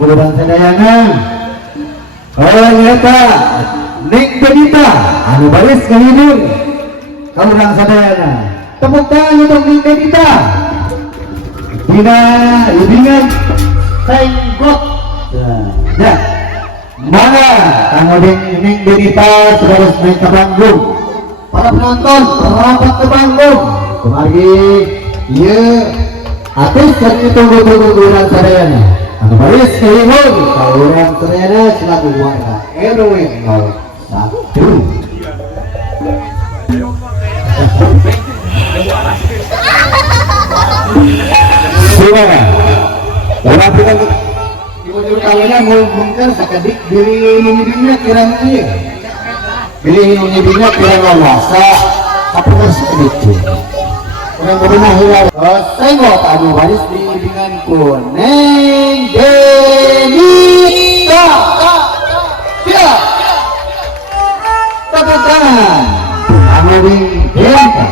Kurang sedayangan orang nyata Ning Benita anu baris ngahidung kurang sedayangan tepuk tangan untuk Ning Benita dina ibingan Sainggok ya mana kamu Ning Benita sudah harus naik ke panggung para penonton merapat ke panggung kemari iya artis dari tunggu-tunggu kurang sedayangan anu baris ngahidung kurang sedayangan selaku warga RW 01 Gimana? Orang bilang ibu-ibu kawinnya ngomongkan sakadik diri hidupnya kirang iya diri hidupnya kirang lawasa apa masih itu orang berenang hilang Sainggok anu baris dengan Ning Benita siap tepuk tangan anu Ning Benita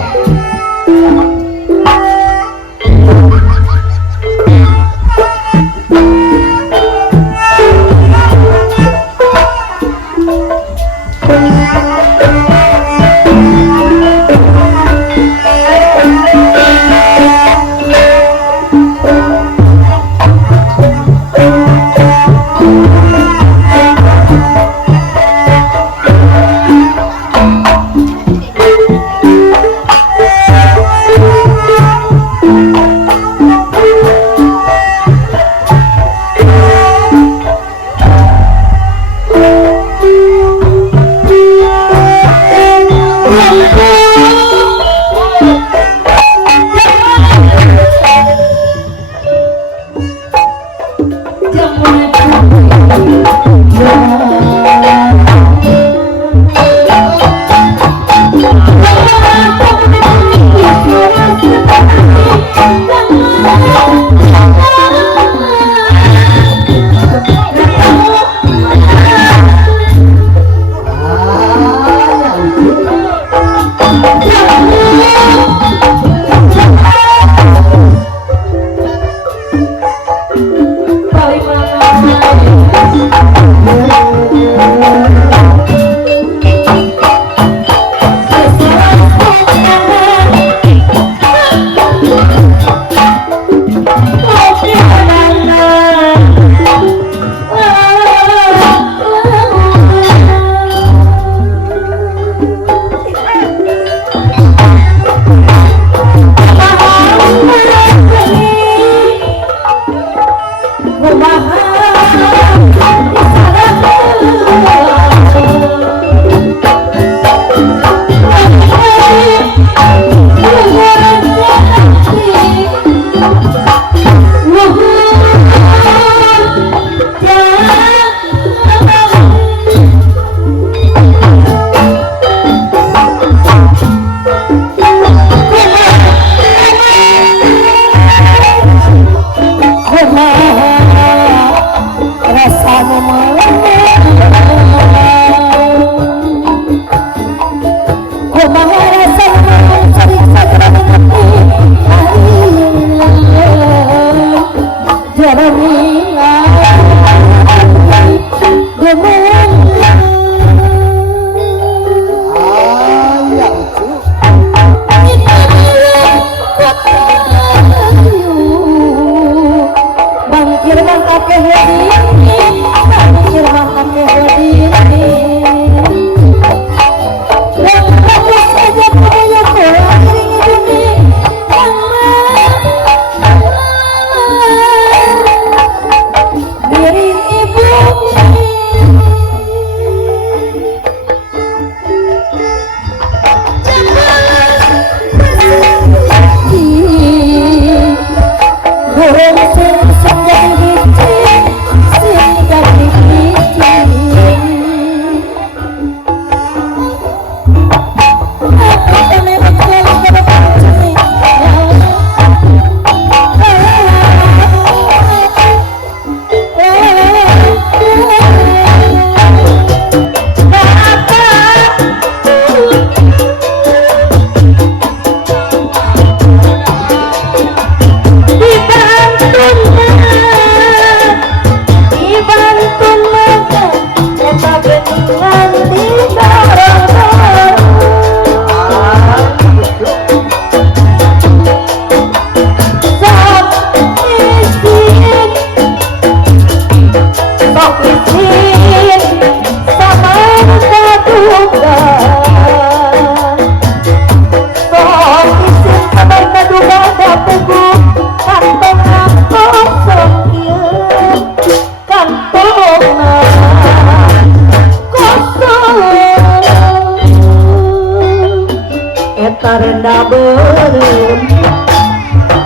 sarenda beureum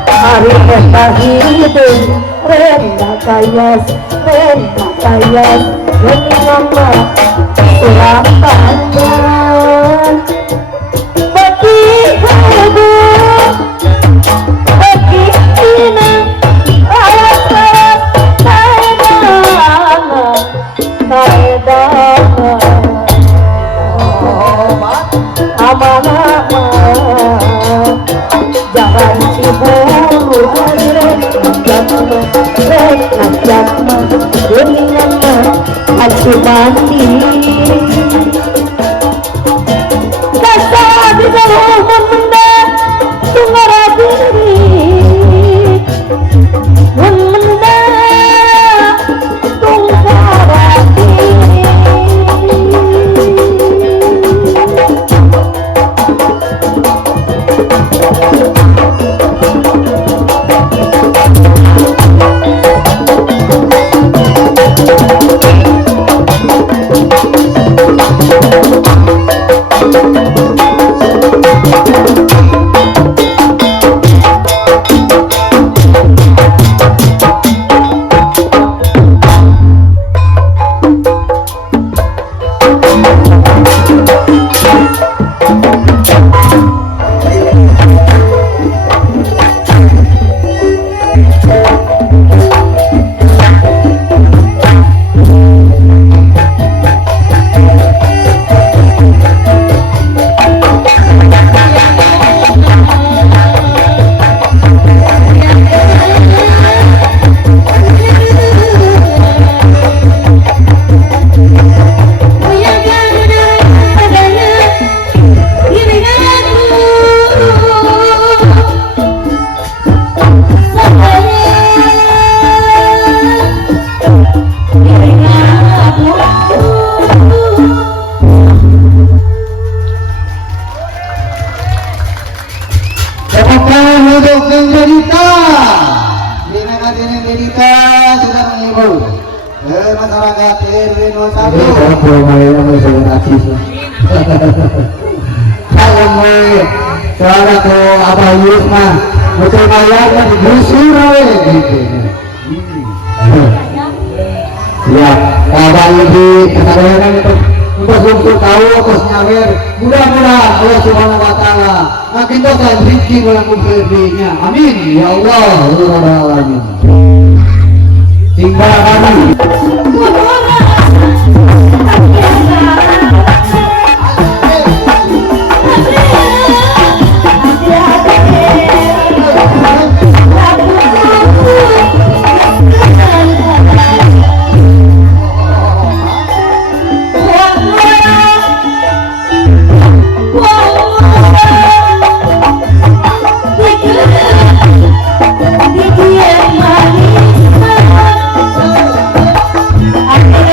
hari eta hideung renda kayas geuning mama ulah panjang bagi kudu bagi ina jangan ciburu ngajak geningannya acu mandi kasa di dalam menda tungara diri menda tungara diri masyarakat RW 01 kalau mau suara ke Abah Yus mah betul bayar mah digusur gitu ya Abah Yudi kesadaran untuk tahu kos nyawer mudah-mudahan Allah Subhanahu wa taala makin dosa rezeki melakukan keberdinya amin ya Allah ya rabbal alamin tinggal kami Akhirnya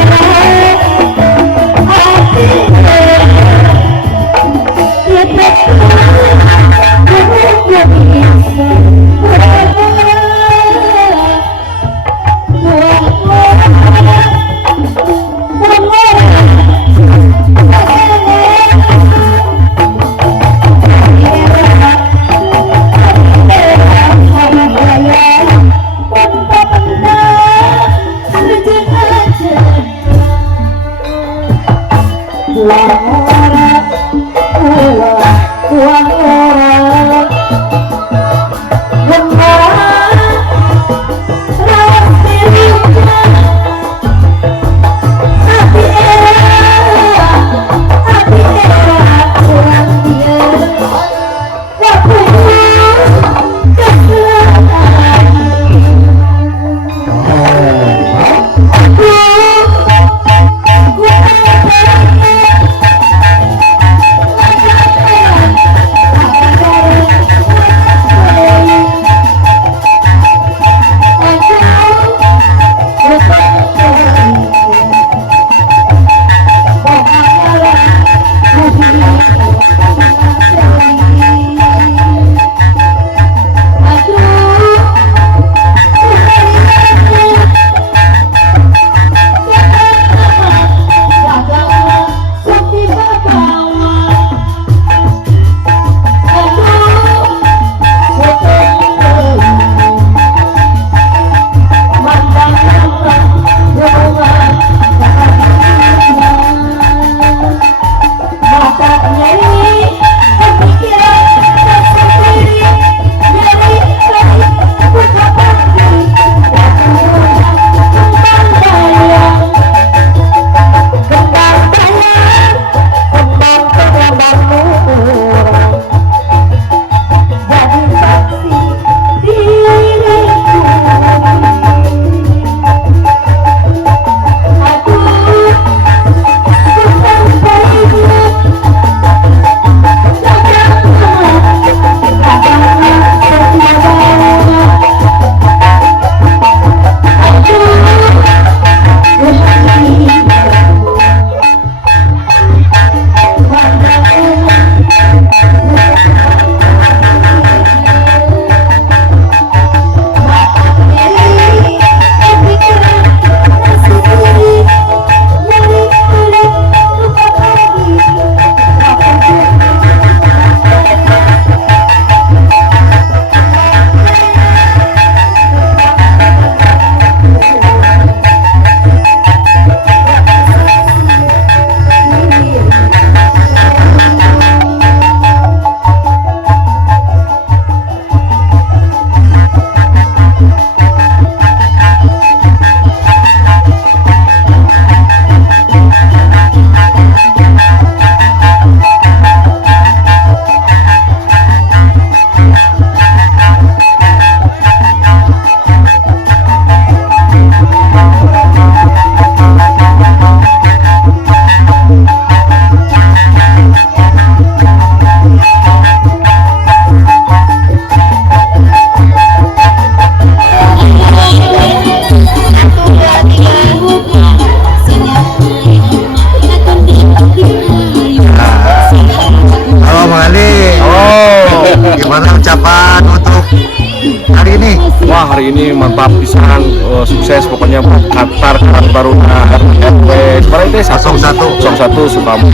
nih? Wah, hari ini mantap pisan, sukses pokoknya buat Qatar Taruna RW sebenarnya itu 01 Sukabumi.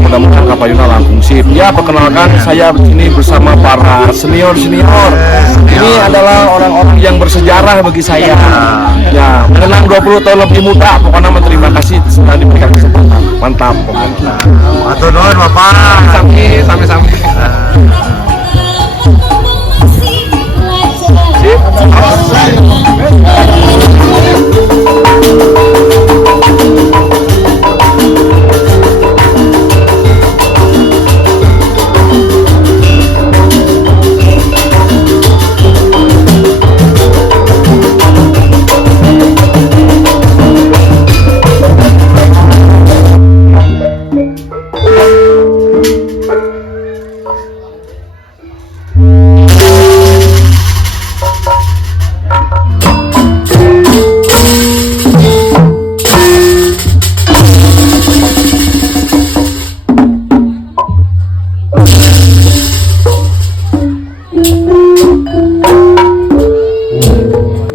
Mudah-mudahan kapayuna langsung sip. Ya, perkenalkan saya ini bersama para senior. Ini adalah orang-orang yang bersejarah bagi saya. Ya, mengenang 20 tahun lebih muda. Pokoknya terima kasih sudah diberikan kesempatan. Mantap pokoknya. Atur nuhun Bapak. Sami. Sip.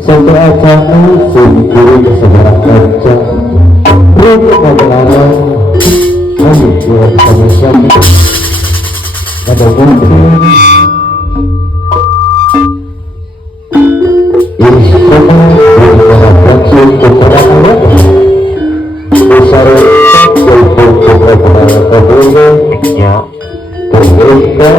Sampai acara sendiri sejarah kerja berikut pagelaran kami buat pemirsa ada mungkin instrumen berharapkan kepada anak besar yaitu kepada kabunya mereka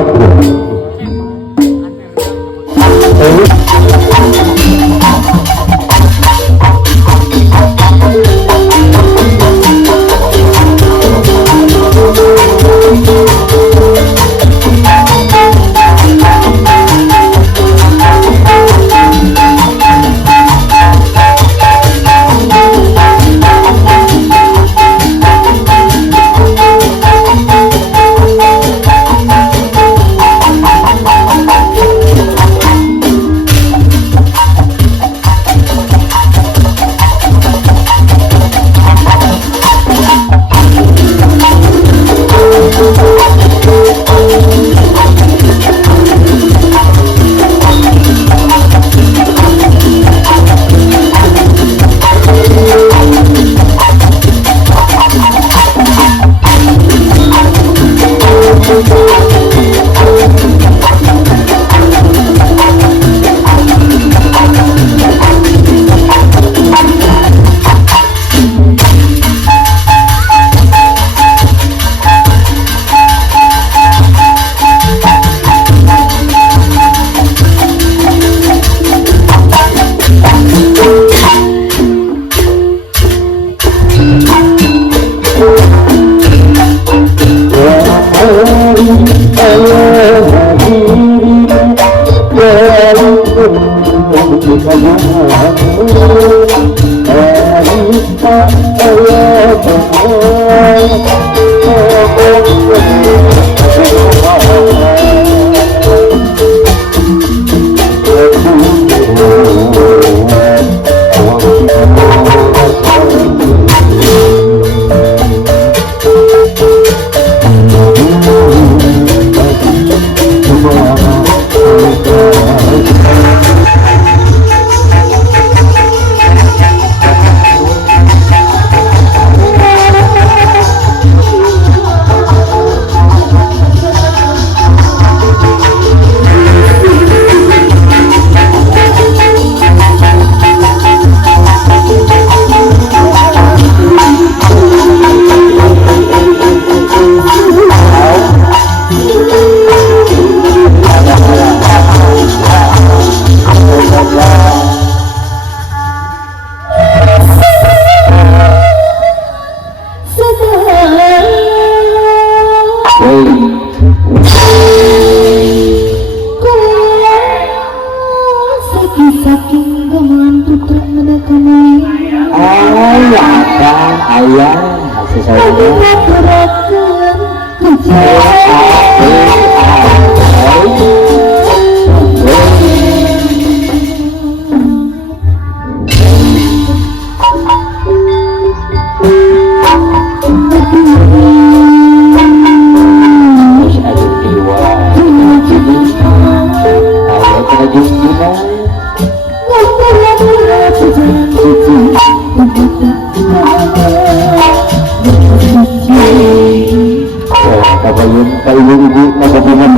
Thank you. Kabayan kay ibu nakapingat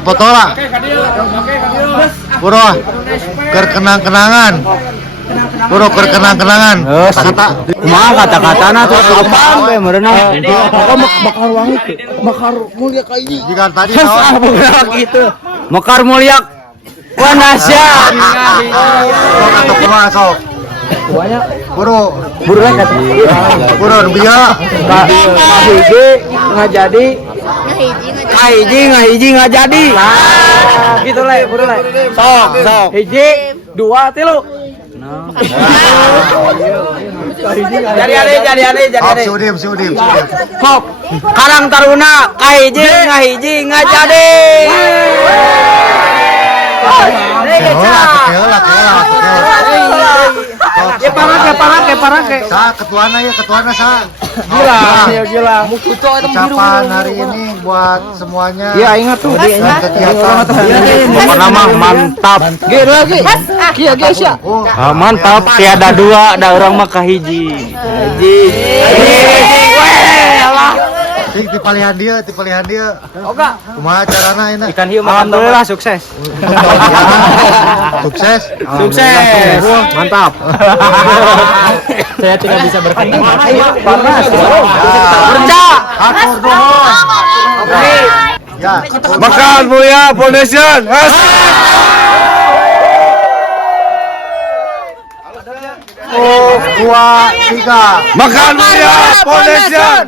Potola. Bro, kenang-kenangan. Bro, kenang-kenangan. Kata, Kumaha kata-katana tuh apaan we merenang. bakar wangi tuh. Bakar mulia kayak ini. Jika tadi Gitu. Mekar mulia. Wanasya. Atau kumaha sok. Buru Buruan kata. Burun biya. Kahiji nggak jadi. Kahiji nggak jadi. Nah, gitu le, buru le. Sok. Hiji, dua, tilu. Jadi ada. Si Udim. Hop. Karang Taruna kahiji nggak jadi. Parake. Sa ketuana sa. Gila. Ucapan hari ini buat semuanya. Iya, ingat tuh. Dan kegiatan. Nama mantap. Gila lagi. Kia sya. Oh, Mantap, tiada dua, ada orang mah kahiji. Tipalihan dia. Oke. Kumaha carana ini? Ikan hiu alhamdulillah sukses. Sukses. Mantap. Saya tidak bisa berkata. Panas. Kerja. Atur dohon. Ya. Makan Mulia Foundation. Oh, 2, 3. Makan Mulia Foundation.